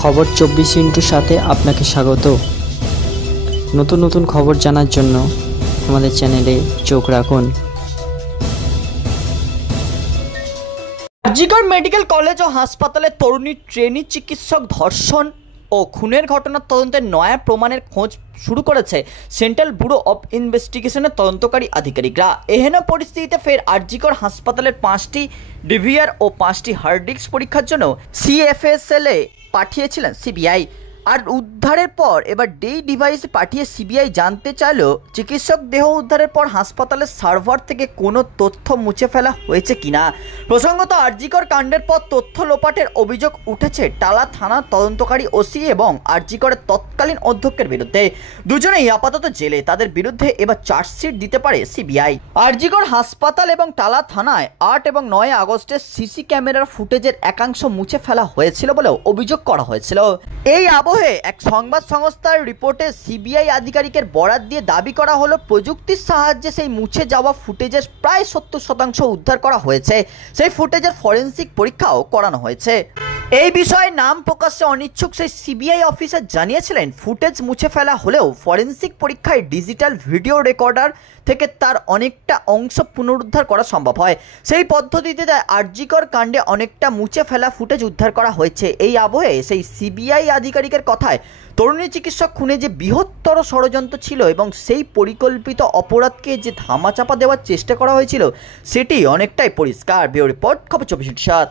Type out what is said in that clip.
খবর 24 সাথে আপনাকে স্বাগত। নতুন নতুন খবর জানার জন্য আমাদের চ্যানেলে চোখ রাখুন। আরজিকর মেডিকেল কলেজ ও হাসপাতালে তরুণী ট্রেনি চিকিৎসক ধর্ষণ ও খুনের ঘটনার তদন্তের নয়া প্রমাণের খোঁজ শুরু করেছে সেন্ট্রাল ব্যুরো অফ ইনভেস্টিগেশনের তদন্তকারী আধিকারিকরা। এহেন পরিস্থিতিতে ফের আরজিকর হাসপাতালের 5টি ডিভিআর ও 5টি হার্ড ডিস্ক পরীক্ষার জন্য সিএফএসএলে পাঠিয়েছিলেন সিবিআই। আর উদ্ধারের পর এবার ডেই ডিভাইসে পাঠিয়ে সিবিআই জানতে চাইল চিকিৎসক দেহ উদ্ধারের পর হাসপাতালের সার্ভার থেকে কোনো তথ্য মুছে ফেলা হয়েছে কিনা। প্রসঙ্গত আরজিকর কাণ্ডের পর তথ্য লোপাটের অভিযোগ উঠেছে টালা থানার তদন্তকারী ওসি এবং আরজিকরের তৎকালীন অধ্যক্ষের বিরুদ্ধে। দুজনেই আপাতত জেলে, তাদের বিরুদ্ধে এবার চার্জশিট দিতে পারে সিবিআই। আরজিকর হাসপাতাল এবং টালা থানায় 8 এবং 9 আগস্টের সিসি ক্যামেরার ফুটেজের একাংশ মুছে ফেলা হয়েছিল বলেও অভিযোগ করা হয়েছিল। এই এক সংবাদ সংস্থার রিপোর্টে সিবিআই আধিকারিকের বরাত দিয়ে দাবি করা হলো প্রযুক্তির সাহায্যে সেই মুছে যাওয়া ফুটেজের প্রায় 70% উদ্ধার করা হয়েছে। সেই ফুটেজের ফরেনসিক পরীক্ষাও করানো হয়েছে। এই বিষয়ে নাম প্রকাশে অনিচ্ছুক সেই সিবিআই অফিসার জানিয়েছিলেন, ফুটেজ মুছে ফেলা হলেও ফরেনসিক পরীক্ষায় ডিজিটাল ভিডিও রেকর্ডার থেকে তার অনেকটা অংশ পুনরুদ্ধার করা সম্ভব হয়। সেই পদ্ধতিতে আরজিকর কাণ্ডে অনেকটা মুছে ফেলা ফুটেজ উদ্ধার করা হয়েছে। এই আবহে সেই সিবিআই আধিকারিকের কথায় তরুণী চিকিৎসক খুনে যে বৃহত্তর ষড়যন্ত্র ছিল এবং সেই পরিকল্পিত অপরাধকে যে ধামাচাপা দেওয়ার চেষ্টা করা হয়েছিল সেটি অনেকটাই পরিষ্কার। ব্যুরো রিপোর্ট, খবর 24/7।